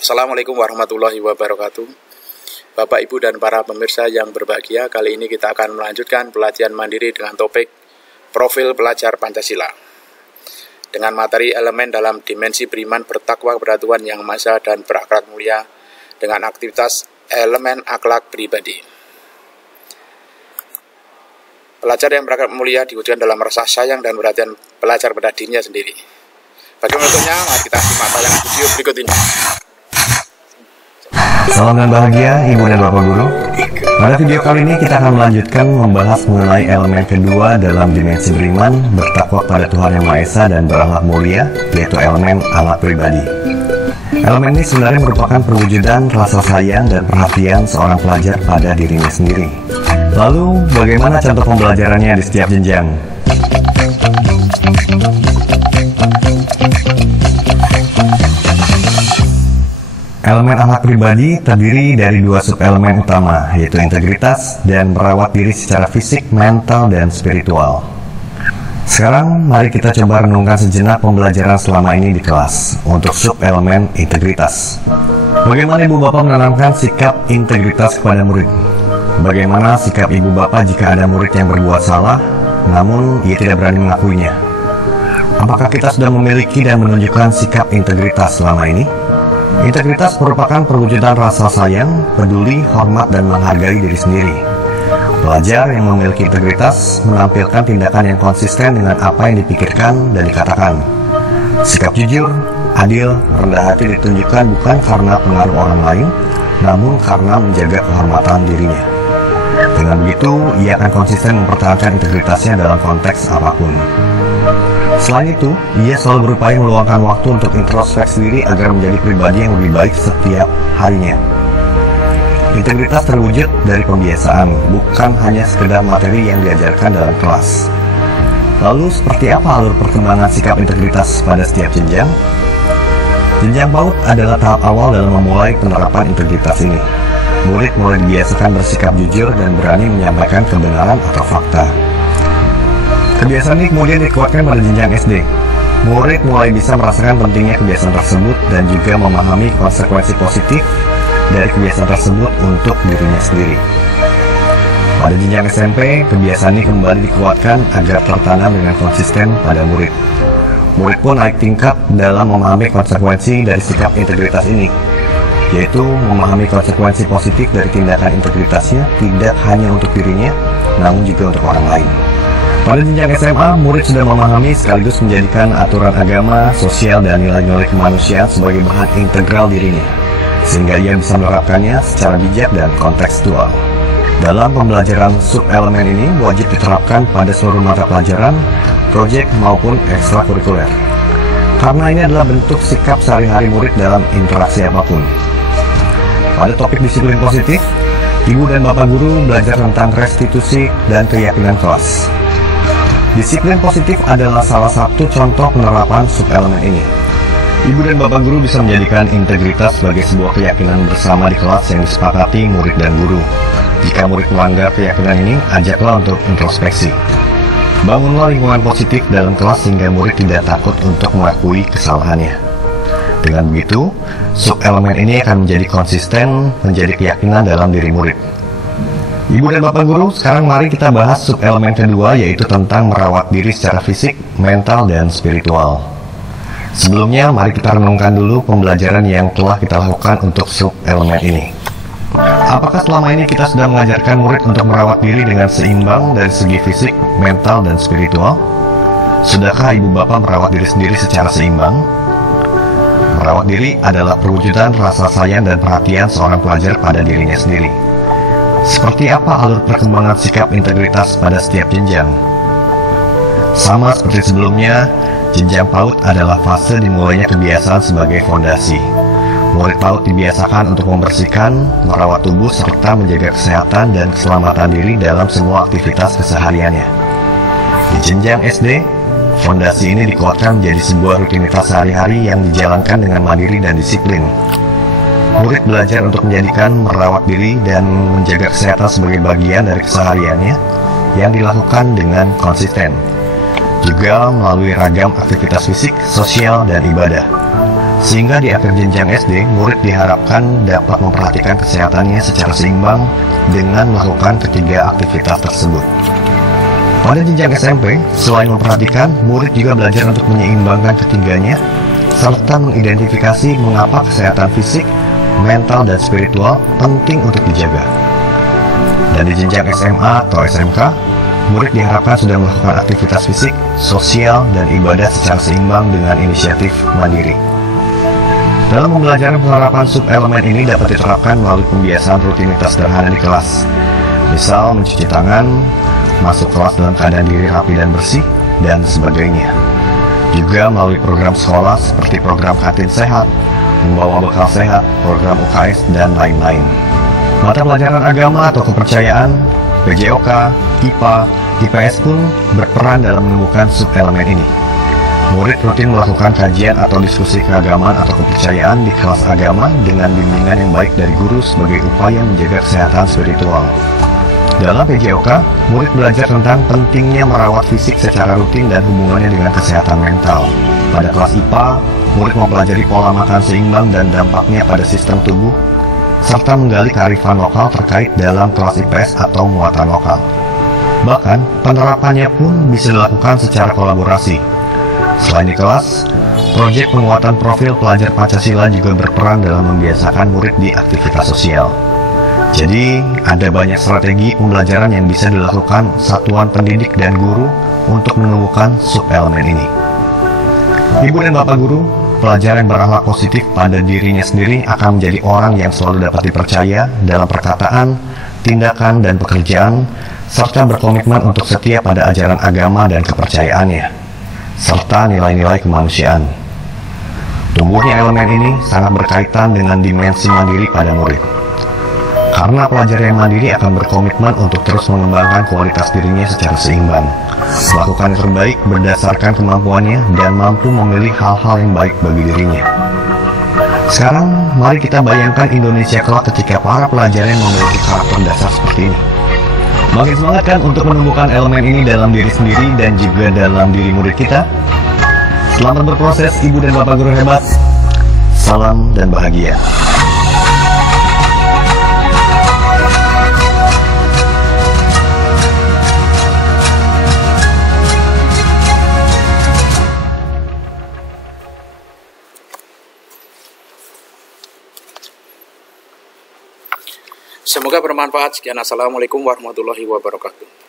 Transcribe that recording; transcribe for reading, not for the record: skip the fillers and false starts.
Assalamualaikum warahmatullahi wabarakatuh. Bapak, Ibu, dan para pemirsa yang berbahagia, kali ini kita akan melanjutkan pelatihan mandiri dengan topik Profil Pelajar Pancasila dengan materi elemen dalam dimensi beriman, bertakwa kepada Tuhan Yang Maha Esa dan berakhlak mulia dengan aktivitas elemen akhlak pribadi. Pelajar yang berakhlak mulia diwujudkan dalam rasa sayang dan perhatian pelajar pada dirinya sendiri. Bagaimana bentuknya? Mari kita simak tayangan video berikut ini. Salam dan bahagia Ibu dan Bapak Guru. Pada video kali ini kita akan melanjutkan membahas mengenai elemen kedua dalam dimensi beriman, bertakwa pada Tuhan Yang Maha Esa dan berakhlak mulia, yaitu elemen akhlak pribadi. Elemen ini sebenarnya merupakan perwujudan rasa sayang dan perhatian seorang pelajar pada dirinya sendiri. Lalu, bagaimana contoh pembelajarannya di setiap jenjang? Elemen akhlak pribadi terdiri dari dua subelemen utama, yaitu integritas dan merawat diri secara fisik, mental, dan spiritual. Sekarang, mari kita coba renungkan sejenak pembelajaran selama ini di kelas untuk subelemen integritas. Bagaimana Ibu Bapak menanamkan sikap integritas kepada murid? Bagaimana sikap Ibu Bapak jika ada murid yang berbuat salah, namun ia tidak berani mengakuinya? Apakah kita sudah memiliki dan menunjukkan sikap integritas selama ini? Integritas merupakan perwujudan rasa sayang, peduli, hormat, dan menghargai diri sendiri. Pelajar yang memiliki integritas menampilkan tindakan yang konsisten dengan apa yang dipikirkan dan dikatakan. Sikap jujur, adil, rendah hati ditunjukkan bukan karena pengaruh orang lain, namun karena menjaga kehormatan dirinya. Dengan begitu, ia akan konsisten mempertahankan integritasnya dalam konteks apapun. Selain itu, ia selalu berupaya meluangkan waktu untuk introspeksi diri agar menjadi pribadi yang lebih baik setiap harinya. Integritas terwujud dari pembiasaan, bukan hanya sekedar materi yang diajarkan dalam kelas. Lalu, seperti apa alur perkembangan sikap integritas pada setiap jenjang? Jenjang PAUD adalah tahap awal dalam memulai penerapan integritas ini. Murid mulai dibiasakan bersikap jujur dan berani menyampaikan kebenaran atau fakta. Kebiasaan ini kemudian dikuatkan pada jenjang SD. Murid mulai bisa merasakan pentingnya kebiasaan tersebut dan juga memahami konsekuensi positif dari kebiasaan tersebut untuk dirinya sendiri. Pada jenjang SMP, kebiasaan ini kembali dikuatkan agar tertanam dengan konsisten pada murid. Murid pun naik tingkat dalam memahami konsekuensi dari sikap integritas ini, yaitu memahami konsekuensi positif dari tindakan integritasnya tidak hanya untuk dirinya, namun juga untuk orang lain. Pada jenjang SMA, murid sudah memahami sekaligus menjadikan aturan agama, sosial, dan nilai-nilai kemanusiaan sebagai bahan integral dirinya, sehingga ia bisa menerapkannya secara bijak dan kontekstual. Dalam pembelajaran subelemen ini wajib diterapkan pada seluruh mata pelajaran, proyek maupun ekstrakurikuler, karena ini adalah bentuk sikap sehari-hari murid dalam interaksi apapun. Pada topik disiplin positif, Ibu dan Bapak Guru belajar tentang restitusi dan keyakinan kelas. Disiplin positif adalah salah satu contoh penerapan subelemen ini. Ibu dan Bapak Guru bisa menjadikan integritas sebagai sebuah keyakinan bersama di kelas yang disepakati murid dan guru. Jika murid melanggar keyakinan ini, ajaklah untuk introspeksi. Bangunlah lingkungan positif dalam kelas sehingga murid tidak takut untuk mengakui kesalahannya. Dengan begitu, subelemen ini akan menjadi konsisten, menjadi keyakinan dalam diri murid. Ibu dan Bapak Guru, sekarang mari kita bahas subelemen kedua, yaitu tentang merawat diri secara fisik, mental, dan spiritual. Sebelumnya, mari kita renungkan dulu pembelajaran yang telah kita lakukan untuk subelemen ini. Apakah selama ini kita sudah mengajarkan murid untuk merawat diri dengan seimbang dari segi fisik, mental, dan spiritual? Sudahkah Ibu Bapak merawat diri sendiri secara seimbang? Merawat diri adalah perwujudan rasa sayang dan perhatian seorang pelajar pada dirinya sendiri. Seperti apa alur perkembangan sikap integritas pada setiap jenjang? Sama seperti sebelumnya, jenjang PAUD adalah fase dimulainya kebiasaan sebagai fondasi. Murid PAUD dibiasakan untuk membersihkan, merawat tubuh, serta menjaga kesehatan dan keselamatan diri dalam semua aktivitas kesehariannya. Di jenjang SD, fondasi ini dikuatkan menjadi sebuah rutinitas sehari-hari yang dijalankan dengan mandiri dan disiplin. Murid belajar untuk menjadikan merawat diri dan menjaga kesehatan sebagai bagian dari kesehariannya yang dilakukan dengan konsisten, juga melalui ragam aktivitas fisik, sosial, dan ibadah. Sehingga di akhir jenjang SD, murid diharapkan dapat memperhatikan kesehatannya secara seimbang dengan melakukan ketiga aktivitas tersebut. Pada jenjang SMP, selain memperhatikan, murid juga belajar untuk menyeimbangkan ketiganya, serta mengidentifikasi mengapa kesehatan fisik, mental, dan spiritual penting untuk dijaga. Dan di jenjang SMA atau SMK, murid diharapkan sudah melakukan aktivitas fisik, sosial, dan ibadah secara seimbang dengan inisiatif mandiri. Dalam pembelajaran penerapan sub-elemen ini dapat diterapkan melalui pembiasaan rutinitas sederhana di kelas. Misal mencuci tangan, masuk kelas dalam keadaan diri rapi dan bersih, dan sebagainya. Juga melalui program sekolah seperti program kantin sehat, membawa bekal sehat, program UKS, dan lain-lain. Mata pelajaran agama atau kepercayaan, PJOK, IPA, IPS pun berperan dalam menemukan sub-elemen ini. Murid rutin melakukan kajian atau diskusi keagamaan atau kepercayaan di kelas agama dengan bimbingan yang baik dari guru sebagai upaya menjaga kesehatan spiritual. Dalam PJOK, murid belajar tentang pentingnya merawat fisik secara rutin dan hubungannya dengan kesehatan mental. Pada kelas IPA, murid mempelajari pola makan seimbang dan dampaknya pada sistem tubuh, serta menggali kearifan lokal terkait dalam kelas IPS atau muatan lokal. Bahkan, penerapannya pun bisa dilakukan secara kolaborasi. Selain di kelas, proyek penguatan profil pelajar Pancasila juga berperan dalam membiasakan murid di aktivitas sosial. Jadi, ada banyak strategi pembelajaran yang bisa dilakukan satuan pendidik dan guru untuk menemukan sub-elemen ini. Ibu dan Bapak Guru, pelajar yang berakhlak positif pada dirinya sendiri akan menjadi orang yang selalu dapat dipercaya dalam perkataan, tindakan, dan pekerjaan, serta berkomitmen untuk setia pada ajaran agama dan kepercayaannya, serta nilai-nilai kemanusiaan. Tumbuhnya elemen ini sangat berkaitan dengan dimensi mandiri pada murid. Karena pelajar yang mandiri akan berkomitmen untuk terus mengembangkan kualitas dirinya secara seimbang, melakukan yang terbaik berdasarkan kemampuannya, dan mampu memilih hal-hal yang baik bagi dirinya. Sekarang, mari kita bayangkan Indonesia kelak ketika para pelajar yang memiliki karakter dasar seperti ini. Makin semangat kan untuk menemukan elemen ini dalam diri sendiri dan juga dalam diri murid kita? Selamat berproses, Ibu dan Bapak Guru hebat. Salam dan bahagia. Semoga bermanfaat. Sekian, assalamualaikum warahmatullahi wabarakatuh.